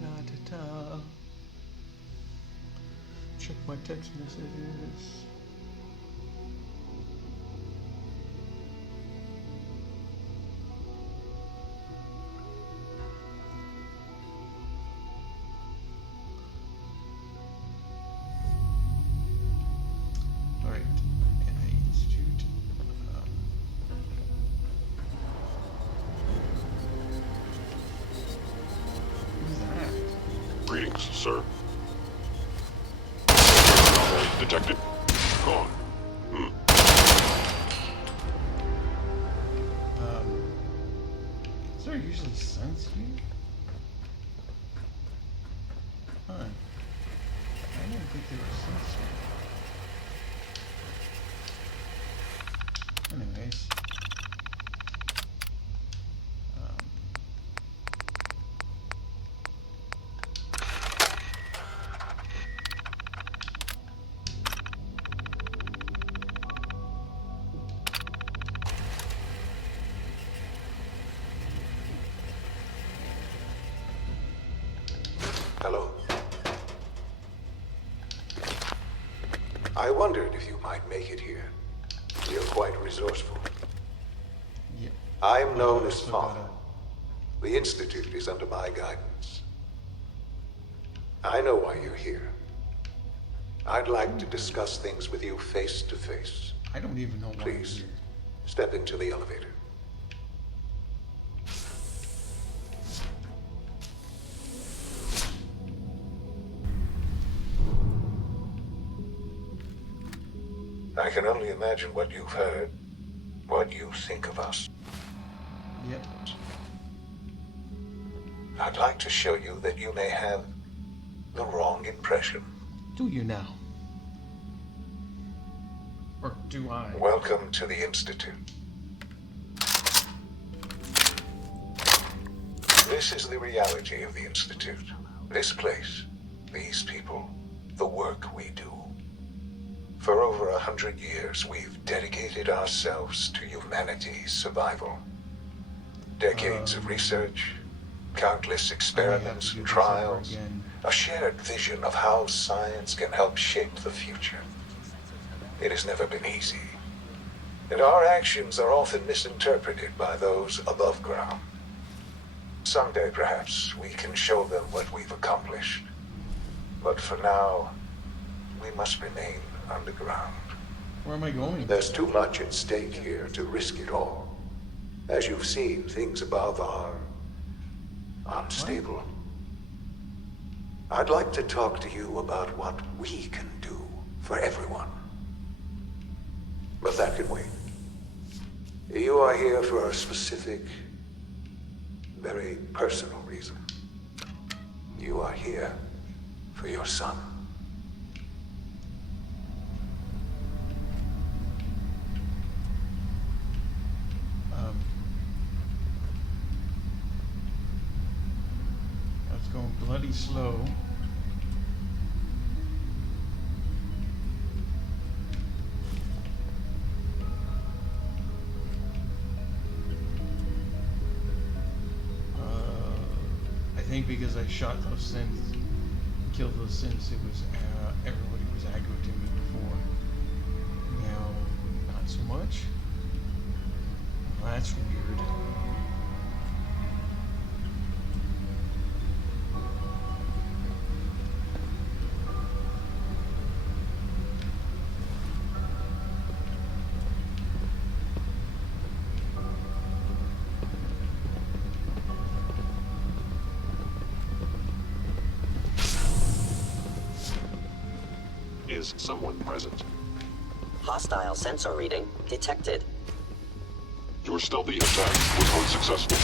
La-da-da. Check my text messages. Alright, MA Institute. Who's that? Greetings, sir. Anomaly detected. Gone. Is there usually sense here? Huh. I didn't think there was sense here. Anyways. Hello. I wondered if you might make it here. You're quite resourceful. Yeah. I'm known as So MACO. The Institute is under my guidance. I know why you're here. I'd like to discuss things with you face to face. I don't even know why I'm Please, here. step into the elevator. I can only imagine what you've heard, what you think of us. Yep. I'd like to show you that you may have the wrong impression. Do you now? Or do I? Welcome to the Institute. This is the reality of the Institute. This place, these people, the work we do. For over 100 years, we've dedicated ourselves to humanity's survival. Decades of research, countless experiments and trials, a shared vision of how science can help shape the future. It has never been easy, and our actions are often misinterpreted by those above ground. Someday, perhaps, we can show them what we've accomplished. But for now, we must remain underground. Where am I going? There's too much at stake here to risk it all. As you've seen, things above are unstable. I'd like to talk to you about what we can do for everyone. But that can wait. You are here for a specific, very personal reason. You are here for your son. That's going bloody slow. I think because I shot those synths, killed those synths, it was everybody was aggro to me before. Now, not so much. Well, that's weird. Is someone present? Hostile sensor reading detected. Your stealthy attack was unsuccessful.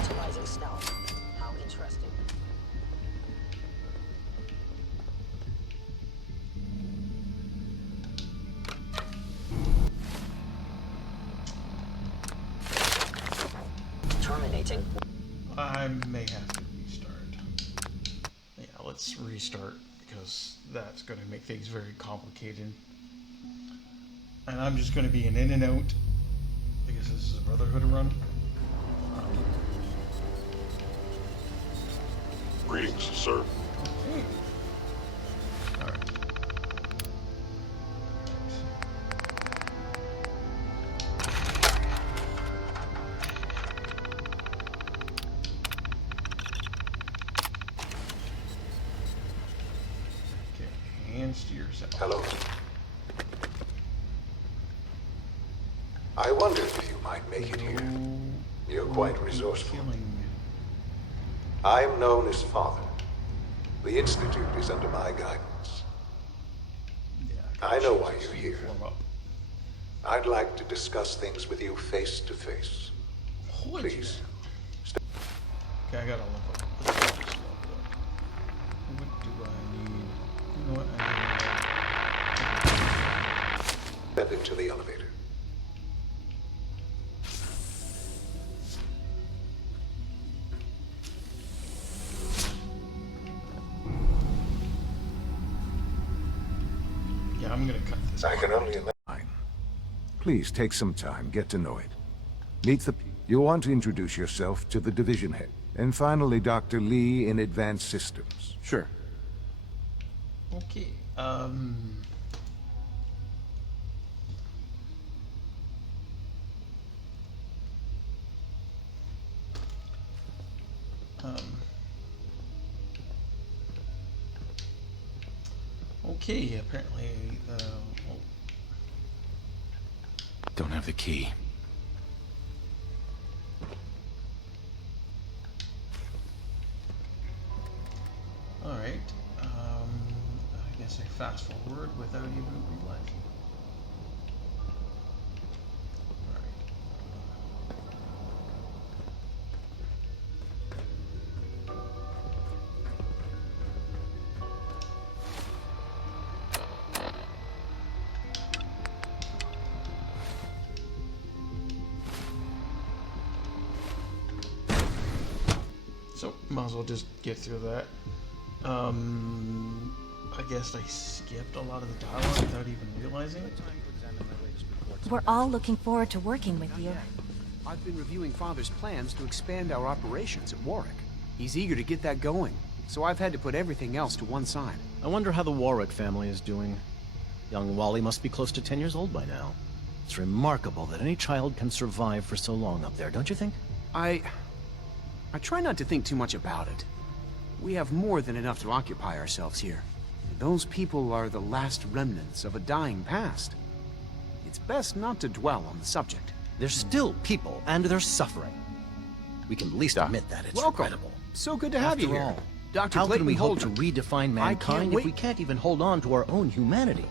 Utilizing stealth. How interesting. Terminating. I may have to restart. Yeah, let's restart because that's going to make things very complicated. And I'm just going to be an in and out. I guess this is a Brotherhood run. Greetings, sir. Okay. Alright. Okay, hands to yourself. Hello. I wondered if you might make it here. You're quite resourceful. Killing. I'm known as Father. The Institute is under my guidance. Yeah, I know why choose you're to here. form up. I'd like to discuss things with you face to face. Holy Please. shit. Okay, I gotta look up. Let's look this up. What do I need? You know what? I Step into the elevator. need... Yeah, I'm gonna cut this. I can only imagine. Please take some time, get to know it. Meet the... You want to introduce yourself to the division head. And finally, Dr. Lee in Advanced Systems. Sure. Okay, okay, apparently, well, Don't have the key. alright, I guess I fast forward without even realizing. Alright. So, might as well just get through that. I guess I skipped a lot of the dialogue without even realizing it. We're all looking forward to working with you. I've been reviewing Father's plans to expand our operations at Warwick. He's eager to get that going, so I've had to put everything else to one side. I wonder how the Warwick family is doing. Young Wally must be close to 10 years old by now. It's remarkable that any child can survive for so long up there, don't you think? I try not to think too much about it. We have more than enough to occupy ourselves here. And those people are the last remnants of a dying past. It's best not to dwell on the subject. They're still people, and they're suffering. We can at least admit that. It's Welcome. regrettable. So good to have you After here. all, Dr. how Clayton can we hope to Holden. redefine mankind if wait. we can't even hold on to our own humanity?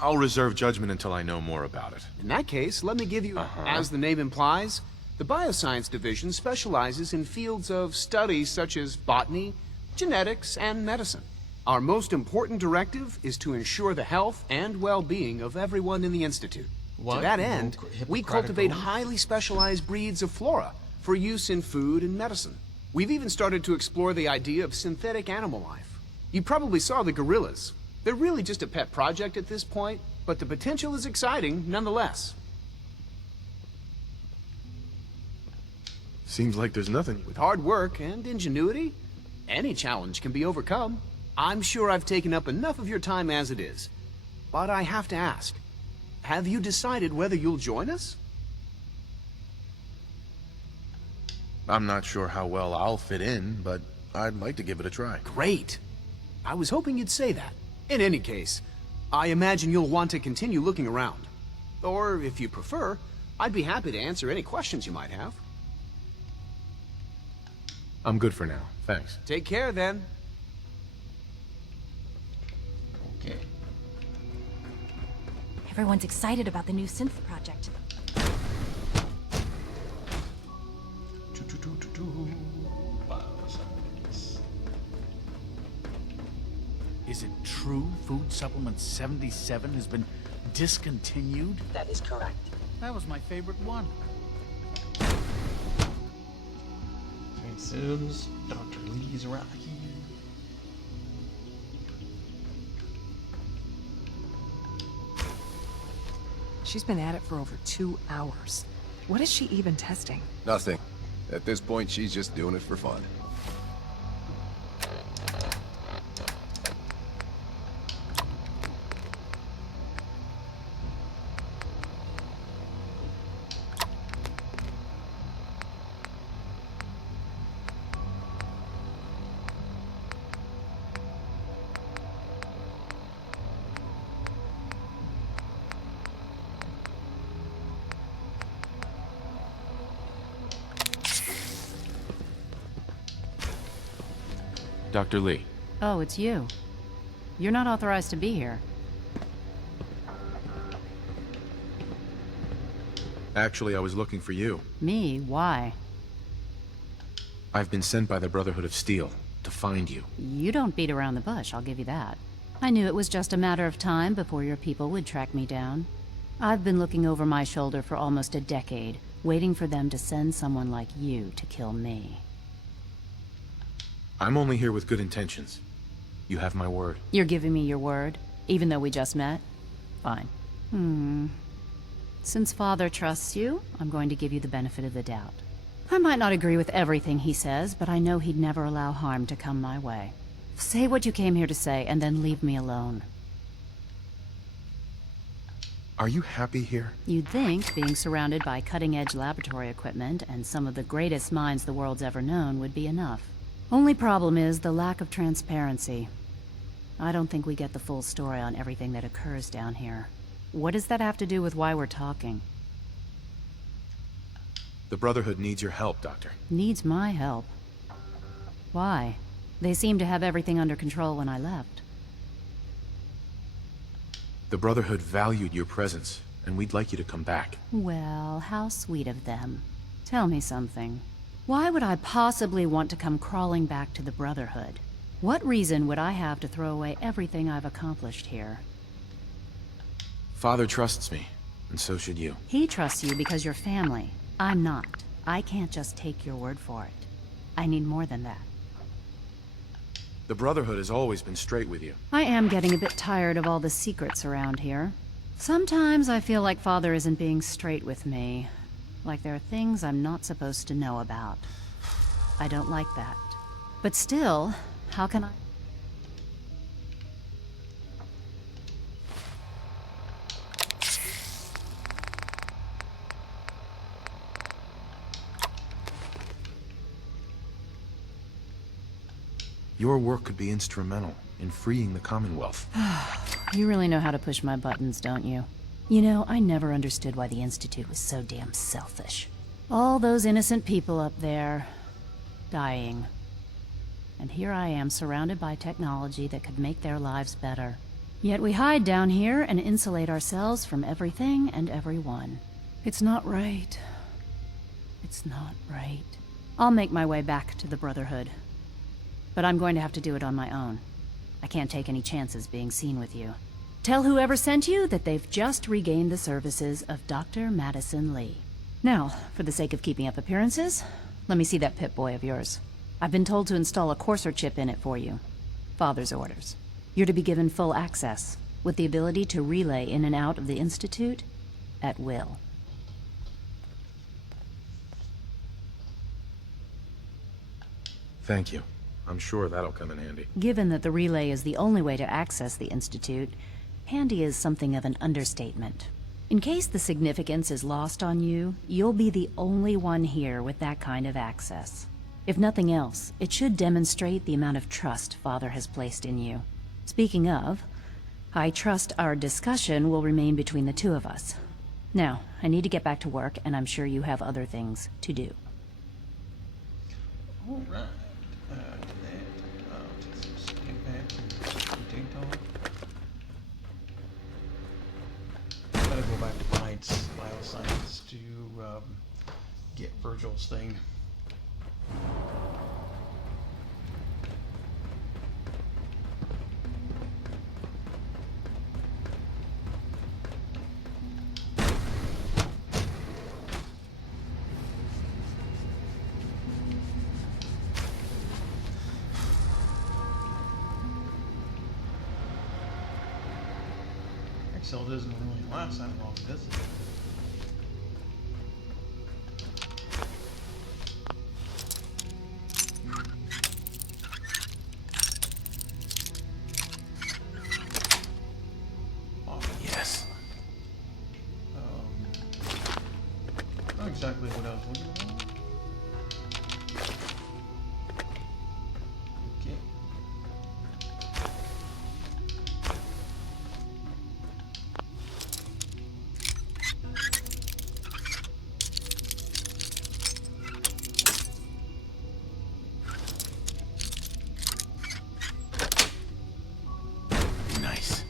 I'll reserve judgment until I know more about it. In that case, let me give you, as the name implies, the Bioscience Division specializes in fields of studies such as botany, genetics, and medicine. Our most important directive is to ensure the health and well-being of everyone in the Institute. What? To that end, we Hippocratic cultivate oath? highly specialized breeds of flora for use in food and medicine. We've even started to explore the idea of synthetic animal life. You probably saw the gorillas. They're really just a pet project at this point, but the potential is exciting nonetheless. Seems like there's nothing. With hard work and ingenuity, any challenge can be overcome. I'm sure I've taken up enough of your time as it is. But I have to ask, have you decided whether you'll join us? I'm not sure how well I'll fit in, but I'd like to give it a try. Great. I was hoping you'd say that. In any case, I imagine you'll want to continue looking around. Or, if you prefer, I'd be happy to answer any questions you might have. I'm good for now. Thanks. Take care, then. Okay. Everyone's excited about the new synth project. Bioscience. Is it true Food Supplement 77 has been discontinued? That is correct. That was my favorite one. Sims, Dr. Lee's Rocky. She's been at it for over 2 hours. What is she even testing? Nothing. At this point, she's just doing it for fun. Dr. Lee. Oh, it's you. You're not authorized to be here. Actually, I was looking for you. Me? Why? I've been sent by the Brotherhood of Steel to find you. You don't beat around the bush, I'll give you that. I knew it was just a matter of time before your people would track me down. I've been looking over my shoulder for almost a decade, waiting for them to send someone like you to kill me. I'm only here with good intentions. You have my word. You're giving me your word, even though we just met? Fine. Since Father trusts you, I'm going to give you the benefit of the doubt. I might not agree with everything he says, but I know he'd never allow harm to come my way. Say what you came here to say, and then leave me alone. Are you happy here? You'd think being surrounded by cutting-edge laboratory equipment and some of the greatest minds the world's ever known would be enough. Only problem is the lack of transparency. I don't think we get the full story on everything that occurs down here. What does that have to do with why we're talking? The Brotherhood needs your help, Doctor. Needs my help? Why? They seemed to have everything under control when I left. The Brotherhood valued your presence, and we'd like you to come back. Well, how sweet of them. Tell me something. Why would I possibly want to come crawling back to the Brotherhood? What reason would I have to throw away everything I've accomplished here? Father trusts me, and so should you. He trusts you because you're family. I'm not. I can't just take your word for it. I need more than that. The Brotherhood has always been straight with you. I am getting a bit tired of all the secrets around here. Sometimes I feel like Father isn't being straight with me. Like there are things I'm not supposed to know about. I don't like that. But still, how can I... Your work could be instrumental in freeing the Commonwealth. You really know how to push my buttons, don't you? You know, I never understood why the Institute was so damn selfish. All those innocent people up there, dying. And here I am surrounded by technology that could make their lives better. Yet we hide down here and insulate ourselves from everything and everyone. It's not right. It's not right. I'll make my way back to the Brotherhood. But I'm going to have to do it on my own. I can't take any chances being seen with you. Tell whoever sent you that they've just regained the services of Dr. Madison Lee. Now, for the sake of keeping up appearances, let me see that Pip-Boy of yours. I've been told to install a courser chip in it for you. Father's orders. You're to be given full access, with the ability to relay in and out of the Institute at will. Thank you. I'm sure that'll come in handy. Given that the relay is the only way to access the Institute, handy is something of an understatement. In case the significance is lost on you, you'll be the only one here with that kind of access. If nothing else, it should demonstrate the amount of trust Father has placed in you. Speaking of, I trust our discussion will remain between the two of us. Now, I need to get back to work, and I'm sure you have other things to do. All right. Take some impact and data. Gotta go back to bioscience to get Virgil's thing. cell doesn't really last that long, does it? Yes. Not exactly what I was looking for. Okay. Nice.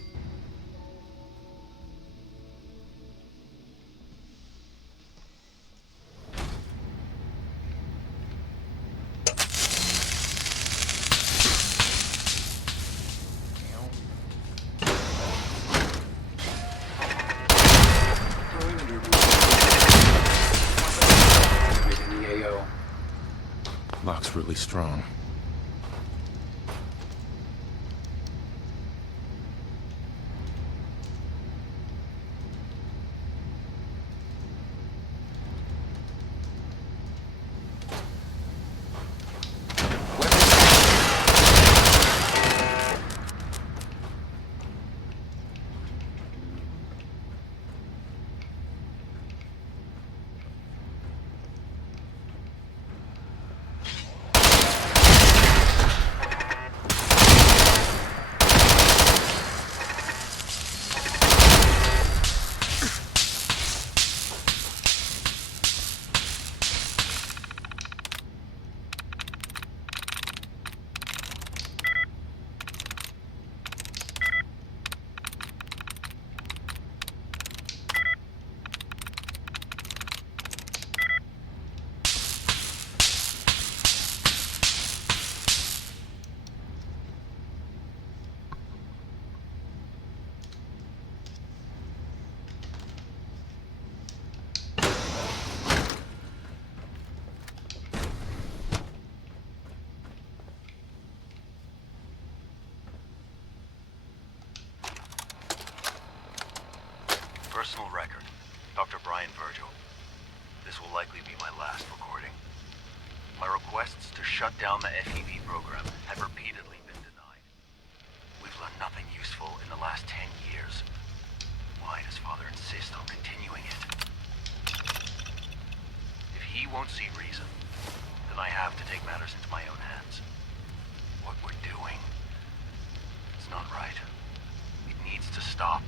Lock's really strong. Personal record. Dr. Brian Virgil. This will likely be my last recording. My requests to shut down the FEV program have repeatedly been denied. We've learned nothing useful in the last 10 years. Why does Father insist on continuing it? If he won't see reason, then I have to take matters into my own hands. What we're doing, it's not right. It needs to stop.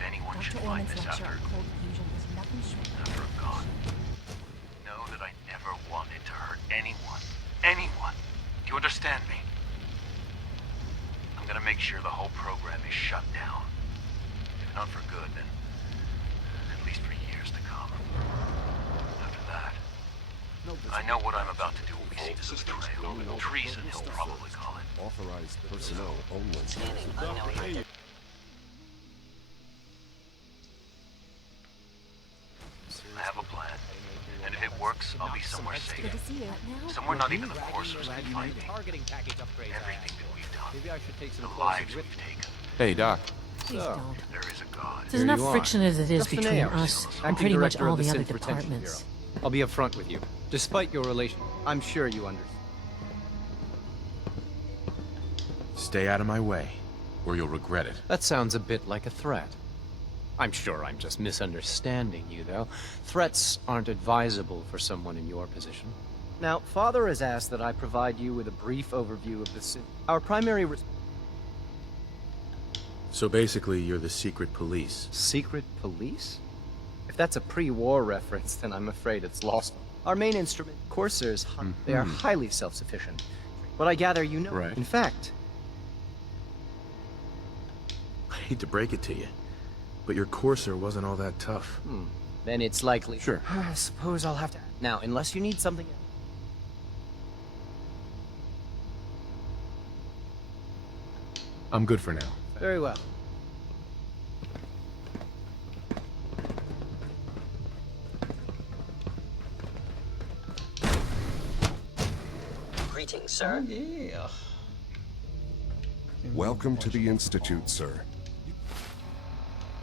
If anyone should find this after I'm gone, know that I never wanted to hurt anyone. Anyone. Do you understand me? I'm gonna make sure the whole program is shut down. If not for good, then at least for years to come. After that, I know what I'm about to do will be seen as a betrayal. Treason, he'll probably call it. Authorized personnel only. Scanning unknown. I have a plan. And if it works, I'll be somewhere safe. Somewhere not even the Coursers can find me. Everything that we've done. The lives we've taken. Hey, Doc. Please don't. There is a God. There's enough friction as it is Justin between Ayers, us and acting pretty much director of all the the other Synth Retention departments. Bureau. I'll be upfront with you. Despite your relation, I'm sure you understand. Stay out of my way, or you'll regret it. That sounds a bit like a threat. I'm sure I'm just misunderstanding you, though. Threats aren't advisable for someone in your position. Now, Father has asked that I provide you with a brief overview of the Synth. Our primary So basically, you're the secret police. Secret police? If that's a pre-war reference, then I'm afraid it's lost. Our main instrument, coursers, they are highly self-sufficient. But I gather you know. Right. In fact, I hate to break it to you, but your courser wasn't all that tough. then it's likely. Sure. I suppose I'll have to. Now, unless you need something. I'm good for now. Very well. Greetings, sir. Yeah. Welcome to the Institute, sir.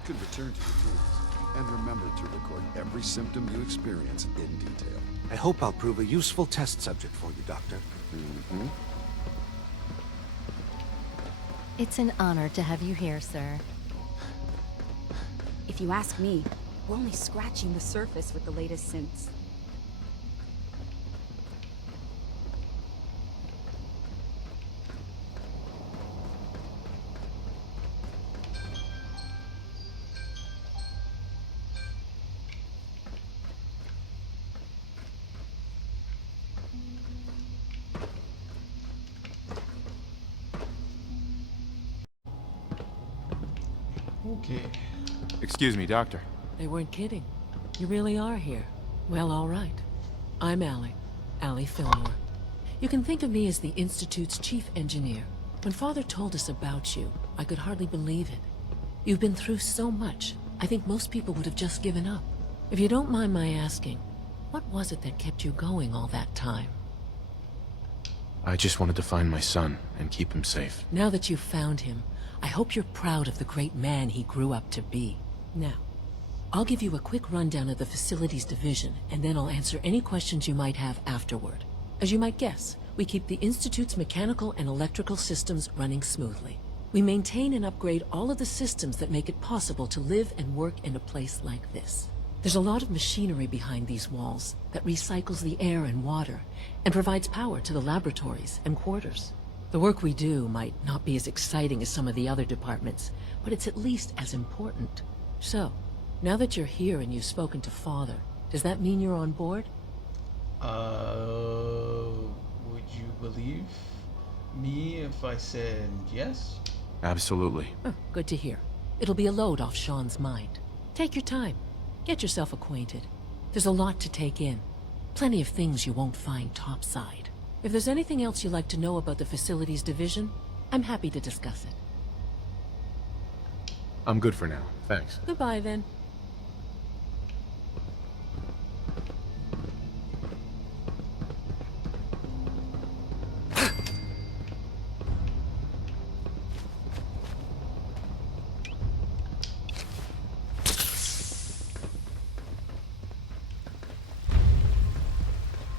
could return to your duties, and remember to record every symptom you experience in detail. I hope I'll prove a useful test subject for you, Doctor. It's an honor to have you here, sir. If you ask me, we're only scratching the surface with the latest synths. Okay. Excuse me, Doctor. They weren't kidding. You really are here. Well, all right. I'm Allie Fillmore. You can think of me as the Institute's chief engineer. When Father told us about you, I could hardly believe it. You've been through so much, I think most people would have just given up. If you don't mind my asking, what was it that kept you going all that time? I just wanted to find my son and keep him safe. Now that you've found him, I hope you're proud of the great man he grew up to be. Now, I'll give you a quick rundown of the Facilities Division, and then I'll answer any questions you might have afterward. As you might guess, we keep the Institute's mechanical and electrical systems running smoothly. We maintain and upgrade all of the systems that make it possible to live and work in a place like this. There's a lot of machinery behind these walls that recycles the air and water, and provides power to the laboratories and quarters. The work we do might not be as exciting as some of the other departments, but it's at least as important. So, now that you're here and you've spoken to Father, does that mean you're on board? Would you believe me if I said yes? Absolutely. Oh, good to hear. It'll be a load off Sean's mind. Take your time. Get yourself acquainted. There's a lot to take in. Plenty of things you won't find topside. If there's anything else you'd like to know about the Facilities Division, I'm happy to discuss it. I'm good for now. Thanks. Goodbye, then.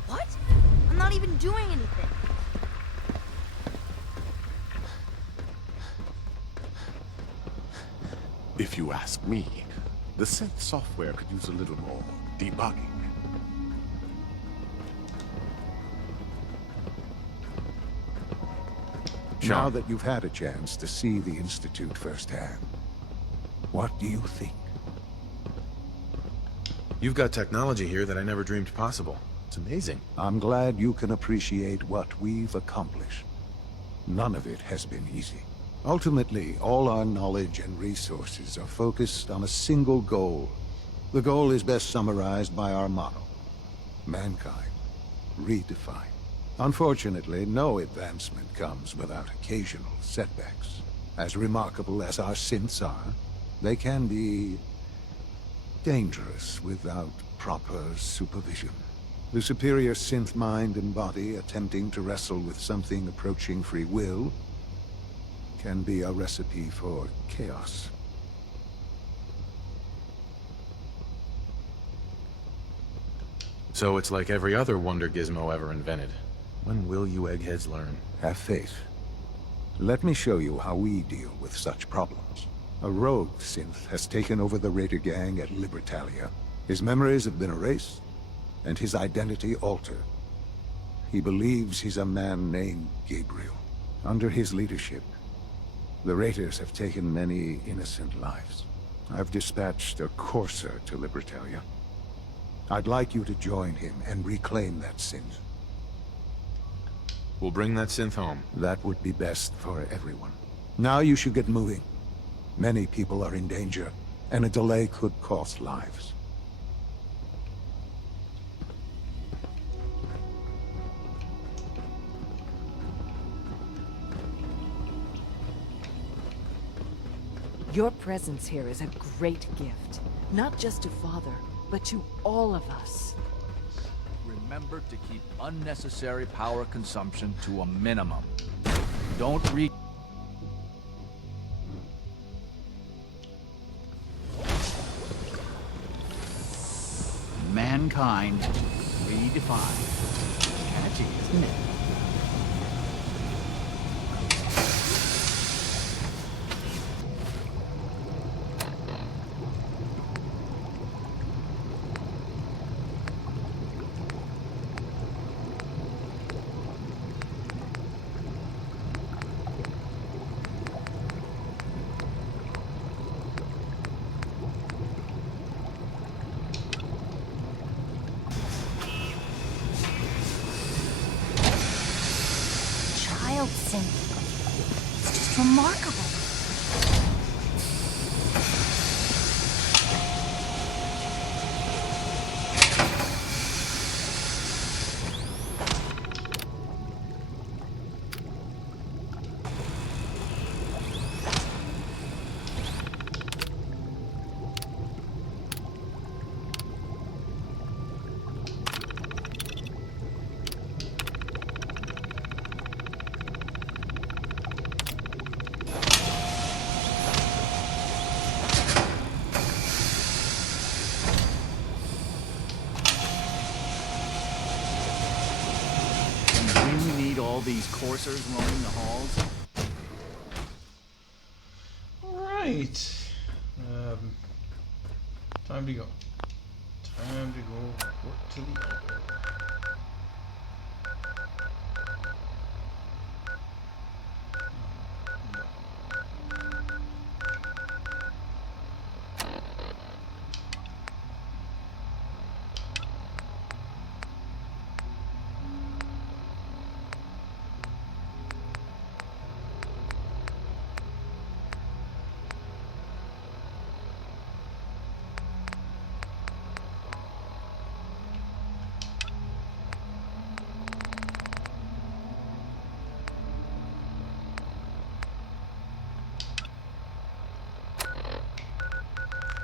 What? I'm not even doing anything. If you ask me, the synth software could use a little more debugging. Now that you've had a chance to see the Institute firsthand, what do you think? You've got technology here that I never dreamed possible. It's amazing. I'm glad you can appreciate what we've accomplished. None of it has been easy. Ultimately, all our knowledge and resources are focused on a single goal. The goal is best summarized by our motto: mankind, redefined. Unfortunately, no advancement comes without occasional setbacks. As remarkable as our synths are, they can be dangerous without proper supervision. The superior synth mind and body attempting to wrestle with something approaching free will can be a recipe for chaos. So it's like every other wonder gizmo ever invented. When will you eggheads learn? Have faith. Let me show you how we deal with such problems. A rogue synth has taken over the Raider gang at Libertalia. His memories have been erased, and his identity altered. He believes he's a man named Gabriel. Under his leadership, the Raiders have taken many innocent lives. I've dispatched a courser to Libertalia. I'd like you to join him and reclaim that synth. We'll bring that synth home. That would be best for everyone. Now you should get moving. Many people are in danger, and a delay could cost lives. Your presence here is a great gift. Not just to Father, but to all of us. Remember to keep unnecessary power consumption to a minimum. Don't reach... empty, isn't it? Child symbol. It's just remarkable. All these coursers roaming the halls. Alright. Time to go. Time to go report to the Elder.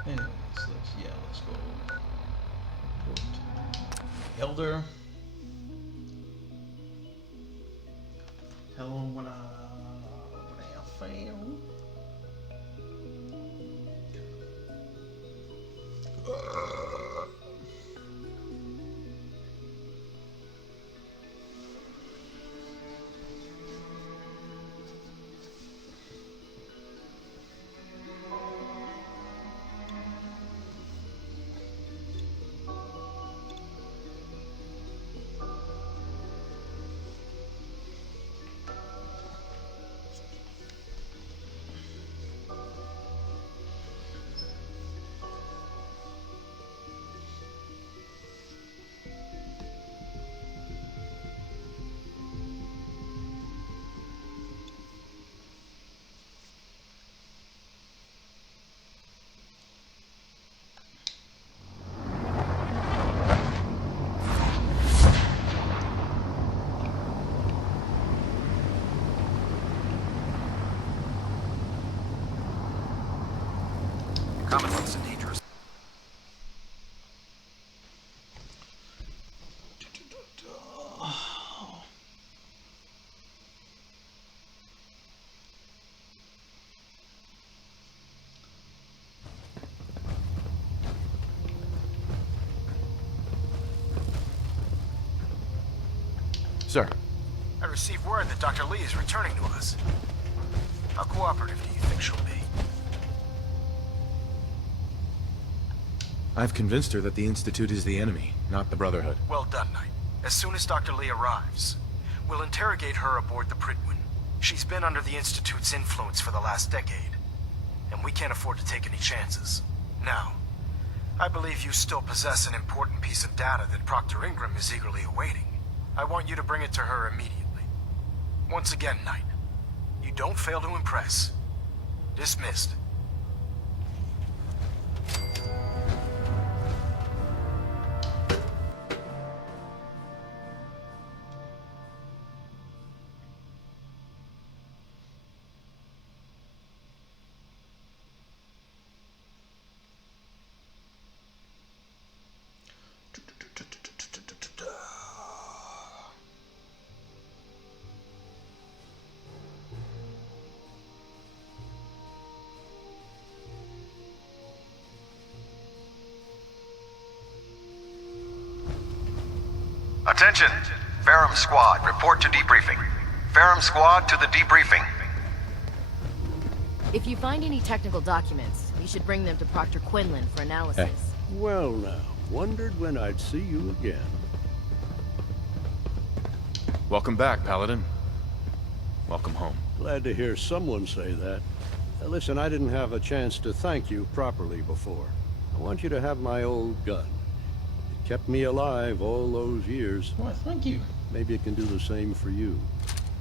Anyways, let's go. Report. Elder. Tell him what I found. Commonwealth's a dangerous. Sir. I received word that Dr. Lee is returning to us. How cooperative do you think she'll be? I've convinced her that the Institute is the enemy, not the Brotherhood. Well done, Knight. As soon as Dr. Lee arrives, we'll interrogate her aboard the Prydwen. She's been under the Institute's influence for the last decade, and we can't afford to take any chances. Now, I believe you still possess an important piece of data that Proctor Ingram is eagerly awaiting. I want you to bring it to her immediately. Once again, Knight, you don't fail to impress. Dismissed. Attention! Ferrum Squad, report to debriefing. Ferrum Squad to the debriefing. If you find any technical documents, you should bring them to Proctor Quinlan for analysis. Well now, wondered when I'd see you again. Welcome back, Paladin. Welcome home. Glad to hear someone say that. Listen, I didn't have a chance to thank you properly before. I want you to have my old gun. It kept me alive all those years. Well, thank you. Maybe it can do the same for you.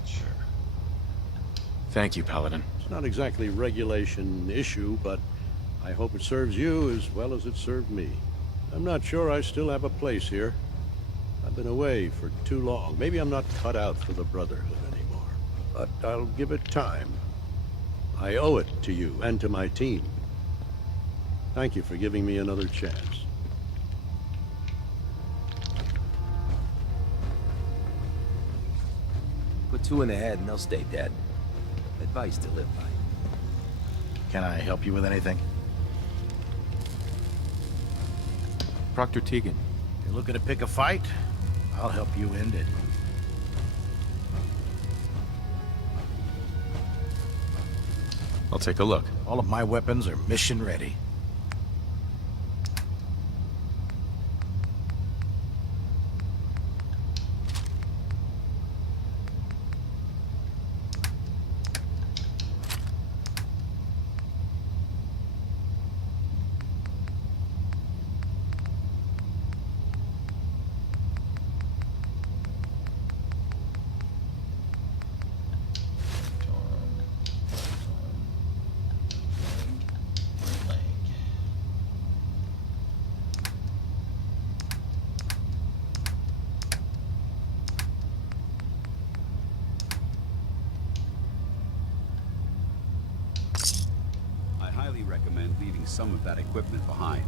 Sure. Thank you, Paladin. It's not exactly regulation issue, but I hope it serves you as well as it served me. I'm not sure I still have a place here. I've been away for too long. Maybe I'm not cut out for the Brotherhood anymore. But I'll give it time. I owe it to you and to my team. Thank you for giving me another chance. Put two in the head and they'll stay dead. Advice to live by. Can I help you with anything? Proctor Tegan. You're looking to pick a fight? I'll help you end it. I'll take a look. All of my weapons are mission ready. I highly recommend leaving some of that equipment behind.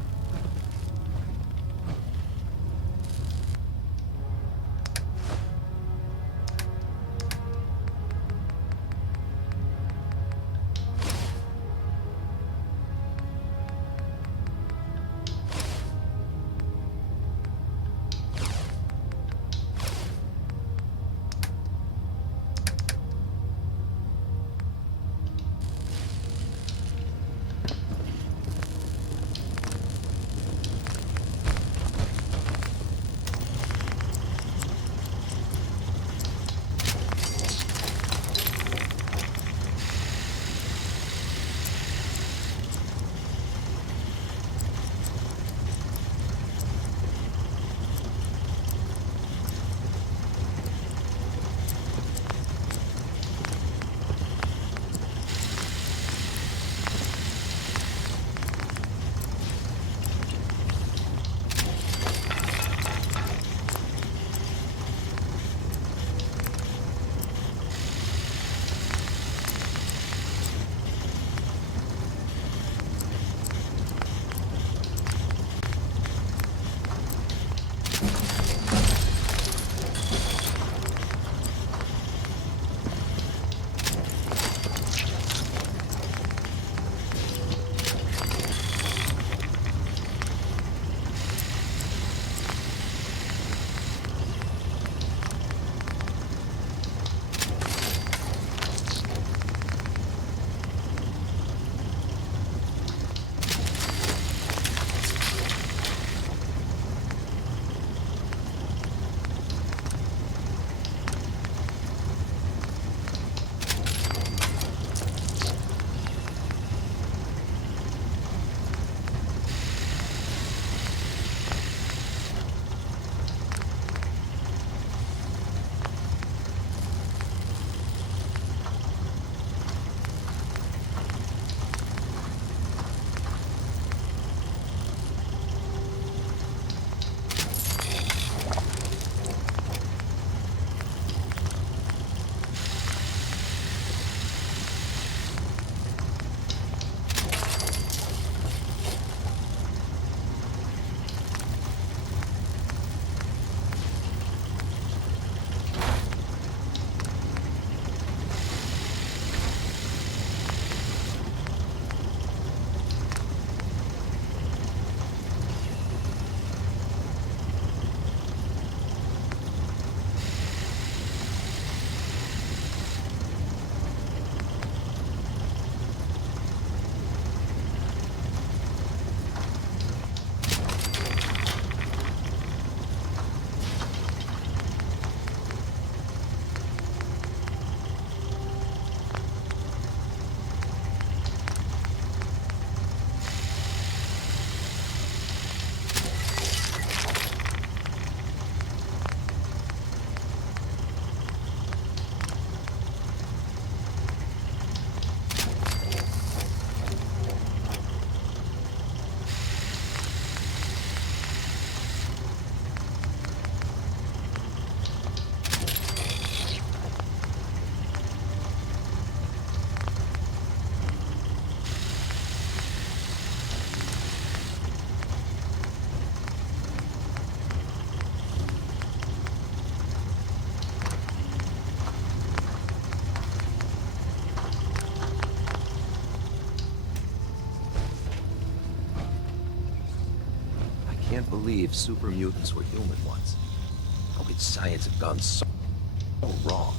believe super mutants were human once. How could science have gone so wrong?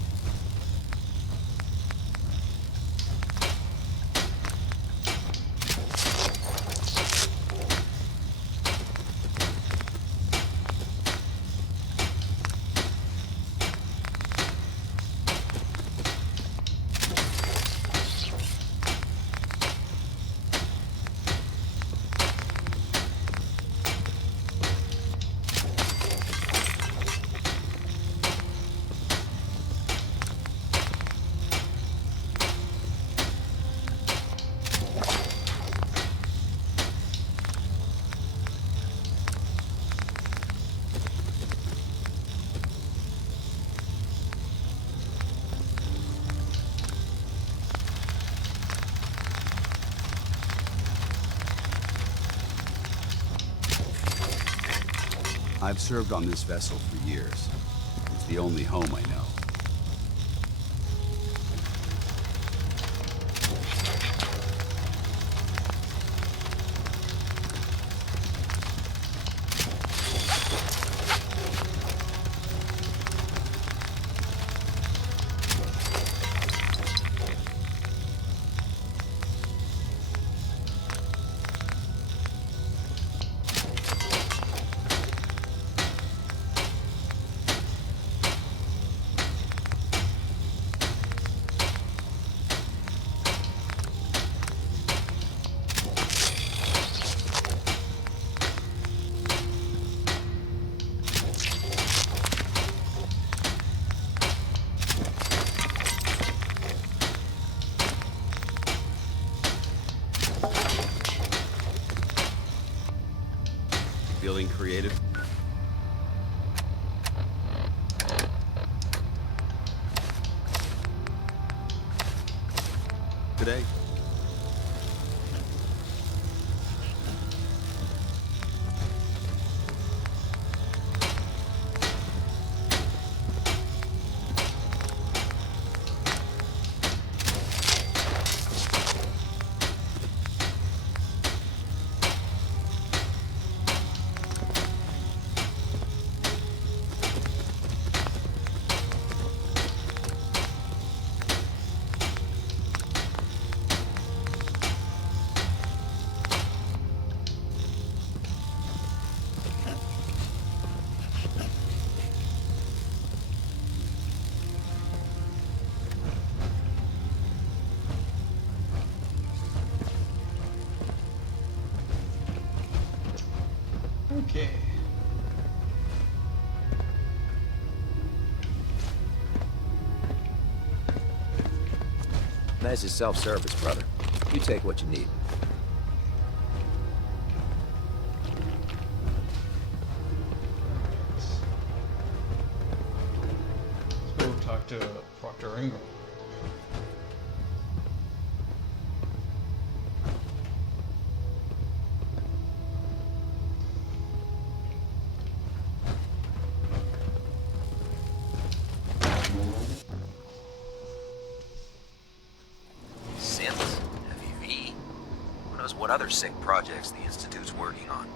I've served on this vessel for years. It's the only home I know. Feeling creative? Today? Okay. Nice is self-service, brother. You take what you need. Let's go talk to Proctor Ingram. Synths? FEV? Who knows what other sick projects the Institute's working on?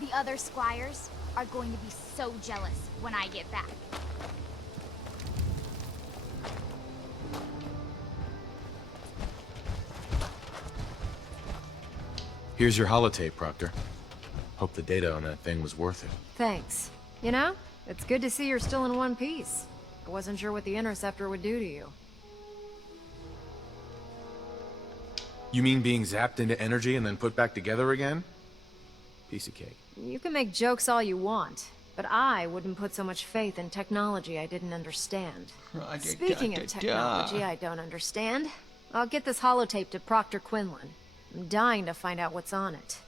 The other squires are going to be so jealous when I get back. Here's your holotape, Proctor. Hope the data on that thing was worth it. Thanks. You know, it's good to see you're still in one piece. I wasn't sure what the Interceptor would do to you. You mean being zapped into energy and then put back together again? Piece of cake. You can make jokes all you want, but I wouldn't put so much faith in technology I didn't understand. Speaking of technology I don't understand, I'll get this holotape to Proctor Quinlan. I'm dying to find out what's on it.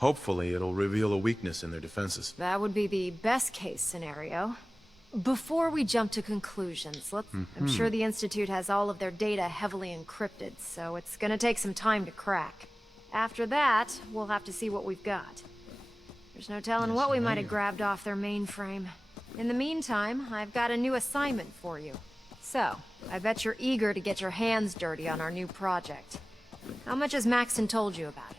Hopefully it'll reveal a weakness in their defenses. That would be the best case scenario. Before we jump to conclusions, I'm sure the Institute has all of their data heavily encrypted, so it's gonna take some time to crack. After that, we'll have to see what we've got. There's no telling what we might have grabbed off their mainframe. In the meantime, I've got a new assignment for you. So, I bet you're eager to get your hands dirty on our new project. How much has Maxon told you about it?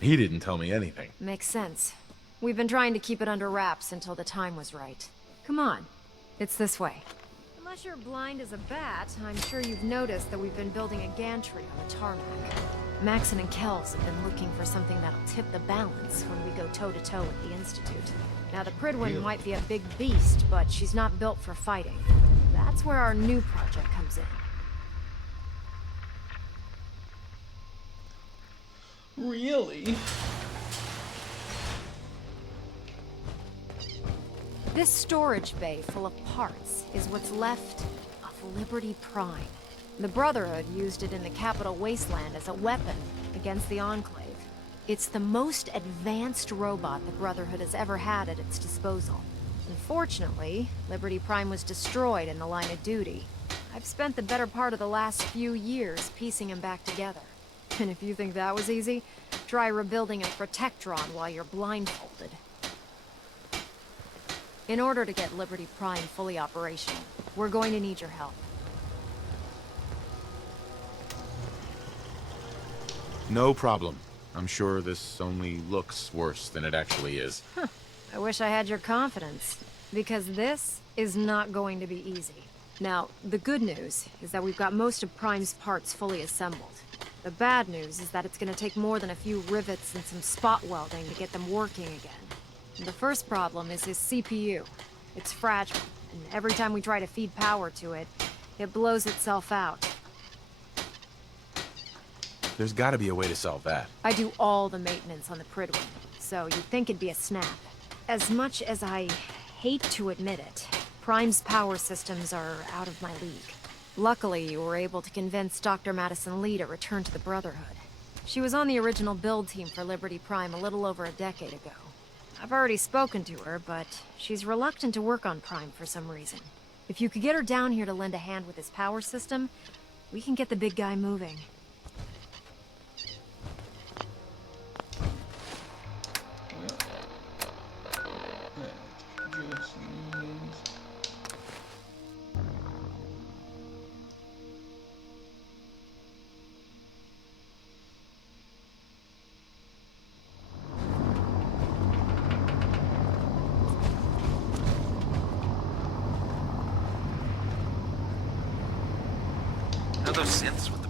He didn't tell me anything. Makes sense. We've been trying to keep it under wraps until the time was right. Come on. It's this way. Unless you're blind as a bat, I'm sure you've noticed that we've been building a gantry on the tarmac. Maxon and Kells have been looking for something that'll tip the balance when we go toe-to-toe with the Institute. Now, the Pridwin might be a big beast, but she's not built for fighting. That's where our new project comes in. Really? This storage bay full of parts is what's left of Liberty Prime. The Brotherhood used it in the Capital Wasteland as a weapon against the Enclave. It's the most advanced robot the Brotherhood has ever had at its disposal. Unfortunately, Liberty Prime was destroyed in the line of duty. I've spent the better part of the last few years piecing him back together. And if you think that was easy, try rebuilding a Protectron while you're blindfolded. In order to get Liberty Prime fully operational, we're going to need your help. No problem. I'm sure this only looks worse than it actually is. Huh. I wish I had your confidence, because this is not going to be easy. Now, the good news is that we've got most of Prime's parts fully assembled. The bad news is that it's going to take more than a few rivets and some spot welding to get them working again. The first problem is his CPU. It's fragile, and every time we try to feed power to it, it blows itself out. There's gotta be a way to solve that. I do all the maintenance on the Pridwin, so you'd think it'd be a snap. As much as I hate to admit it, Prime's power systems are out of my league. Luckily, you were able to convince Dr. Madison Lee to return to the Brotherhood. She was on the original build team for Liberty Prime a little over a decade ago. I've already spoken to her, but she's reluctant to work on Prime for some reason. If you could get her down here to lend a hand with his power system, we can get the big guy moving. You know those synths with the...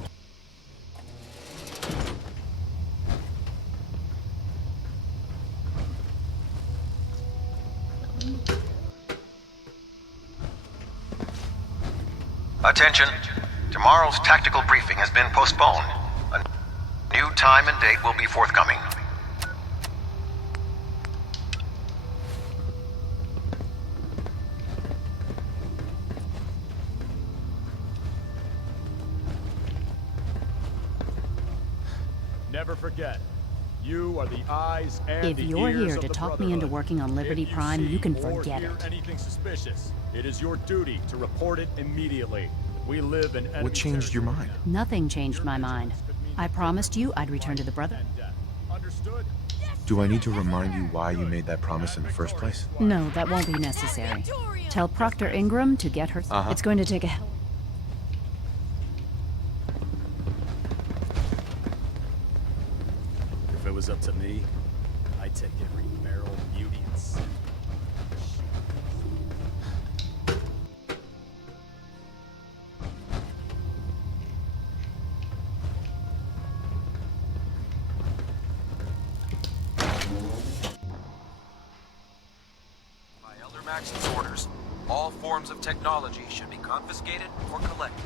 Attention. Tomorrow's tactical briefing has been postponed. A new time and date will be forthcoming. Never forget, you are the eyes and if the you're ears here of to the talk me into Brotherhood. working on Liberty If you Prime, see you can or forget hear it. anything suspicious, it is your duty to report it immediately. We live in enemy What changed your mind? Nothing changed my mind. I promised you I'd return to the Brotherhood. Understood? Do I need to remind you why you made that promise in the first place? No, that won't be necessary. Tell Proctor Ingram to get her... It's going to take a... If it was up to me, I'd take every barrel, beauty, and sin. By Elder Maxon's orders, all forms of technology should be confiscated or collected.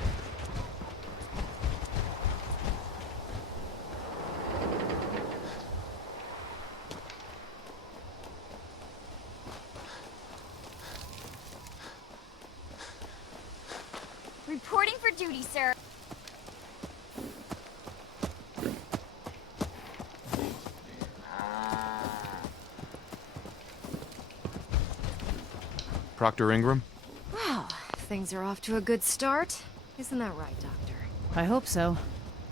Reporting for duty, sir. Proctor Ingram? Well, things are off to a good start. Isn't that right, Doctor? I hope so.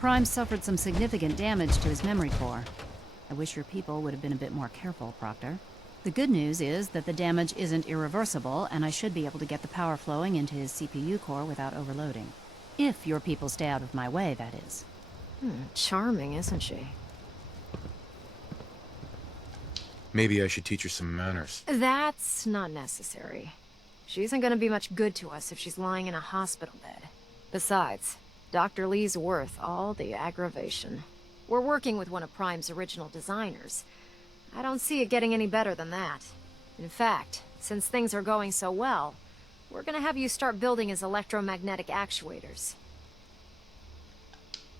Prime suffered some significant damage to his memory core. I wish your people would have been a bit more careful, Proctor. The good news is that the damage isn't irreversible, and I should be able to get the power flowing into his CPU core without overloading. If your people stay out of my way, that is. Charming, isn't she? Maybe I should teach her some manners. That's not necessary. She isn't gonna be much good to us if she's lying in a hospital bed. Besides, Dr. Lee's worth all the aggravation. We're working with one of Prime's original designers. I don't see it getting any better than that. In fact, since things are going so well, we're gonna have you start building his electromagnetic actuators.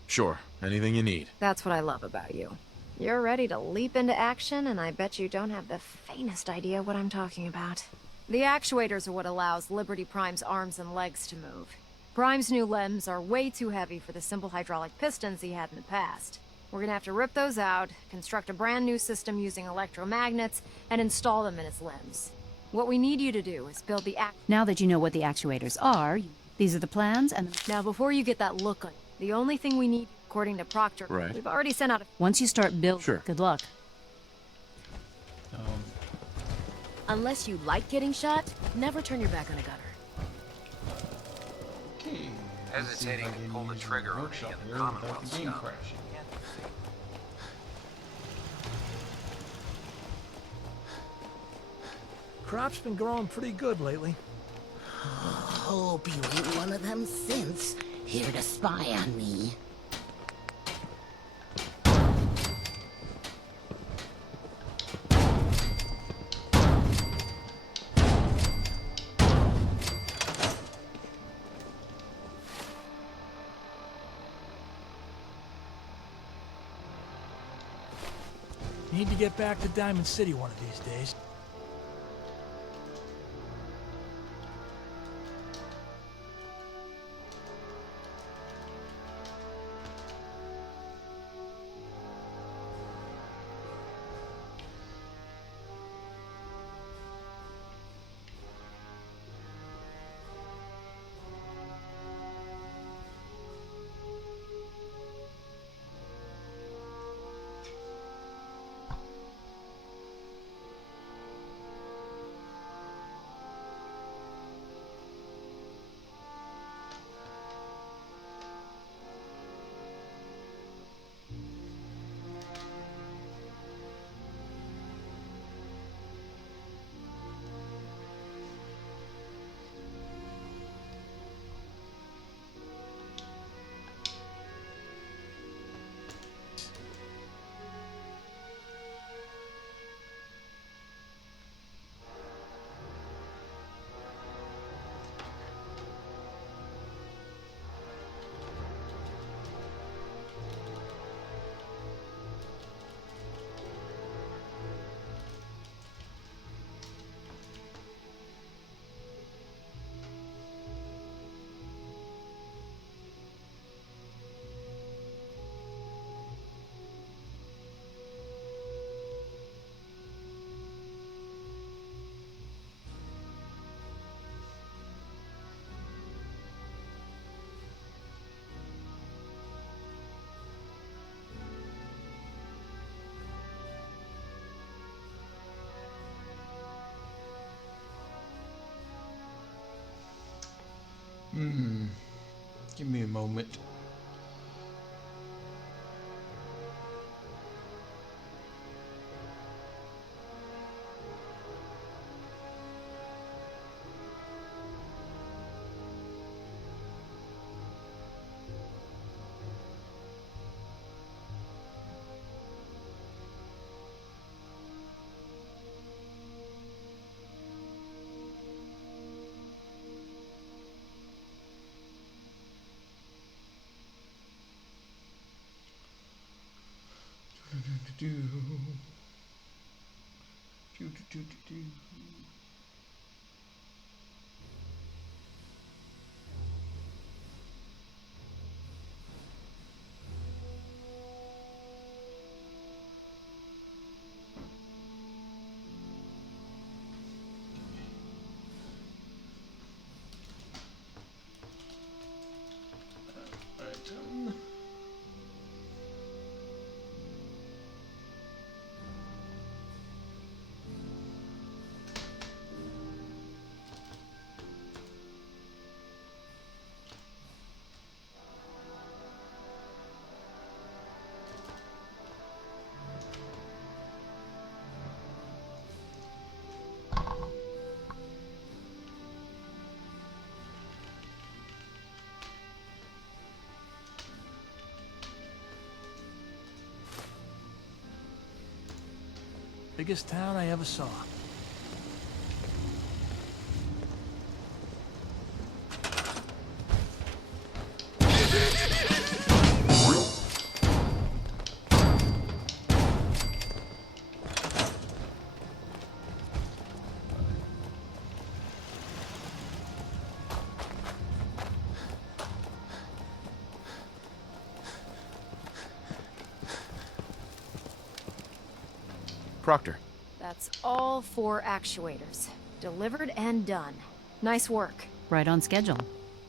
Sure, anything you need. That's what I love about you. You're ready to leap into action, and I bet you don't have the faintest idea what I'm talking about. The actuators are what allows Liberty Prime's arms and legs to move. Prime's new limbs are way too heavy for the simple hydraulic pistons he had in the past. We're gonna have to rip those out, construct a brand new system using electromagnets, and install them in his limbs. What we need you to do is build the Now that you know what the actuators are, these are the plans, and... Now, before you get that look on, the only thing we need, according to Proctor, Right. we've already sent out a... Once you start building... Sure. Good luck. Unless you like getting shot, never turn your back on a gunner. Okay. Hesitating to pull the trigger on any of the Commonwealth game stuff. crashing. Crop's been growing pretty good lately. Hope you ain't one of them synths here to spy on me. Need to get back to Diamond City one of these days. Give me a moment. Biggest town I ever saw. Proctor. That's all 4 actuators. Delivered and done. Nice work. Right on schedule.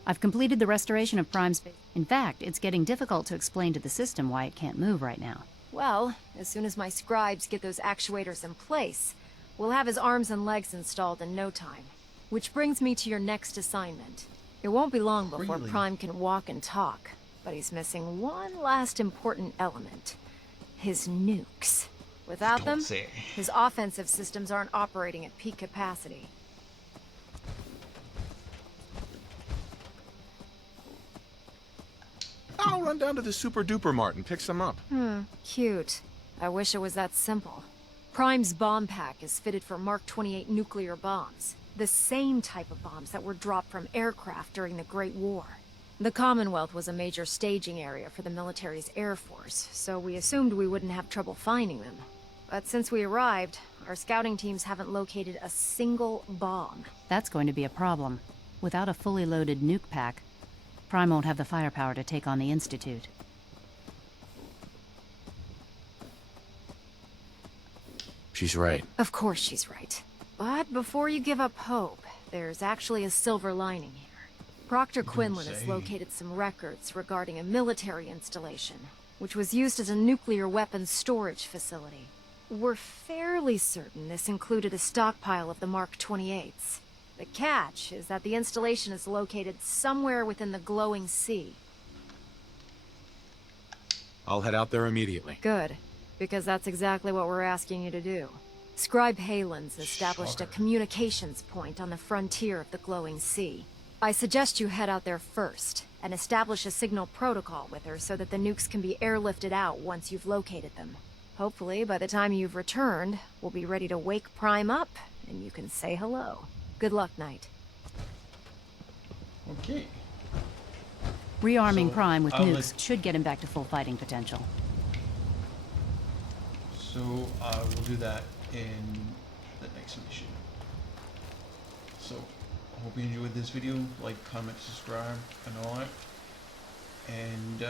I've completed the restoration of Prime's base. In fact, it's getting difficult to explain to the system why it can't move right now. Well, as soon as my scribes get those actuators in place, we'll have his arms and legs installed in no time. Which brings me to your next assignment. It won't be long before Really? Prime can walk and talk, but he's missing one last important element. His nukes. Without them, his offensive systems aren't operating at peak capacity. I'll run down to the Super Duper Mart and pick some up. Cute. I wish it was that simple. Prime's bomb pack is fitted for Mark 28 nuclear bombs. The same type of bombs that were dropped from aircraft during the Great War. The Commonwealth was a major staging area for the military's Air Force, so we assumed we wouldn't have trouble finding them. But since we arrived, our scouting teams haven't located a single bomb. That's going to be a problem. Without a fully loaded nuke pack, Prime won't have the firepower to take on the Institute. She's right. Of course she's right. But before you give up hope, there's actually a silver lining here. Proctor Quinlan has located some records regarding a military installation, which was used as a nuclear weapons storage facility. We're fairly certain this included a stockpile of the Mark 28s. The catch is that the installation is located somewhere within the glowing sea. I'll head out there immediately. Good, because that's exactly what we're asking you to do. Scribe Halen's established a communications point on the frontier of the glowing sea. I suggest you head out there first, and establish a signal protocol with her so that the nukes can be airlifted out once you've located them. Hopefully, by the time you've returned, we'll be ready to wake Prime up, and you can say hello. Good luck, Knight. Okay. Rearming Prime with nukes should get him back to full fighting potential. So we'll do that in the next mission. So I hope you enjoyed this video. Like, comment, subscribe, and all that. And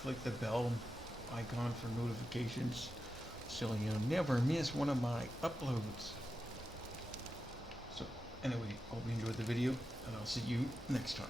click the bell icon for notifications so you'll never miss one of my uploads. So anyway, hope you enjoyed the video, and I'll see you next time.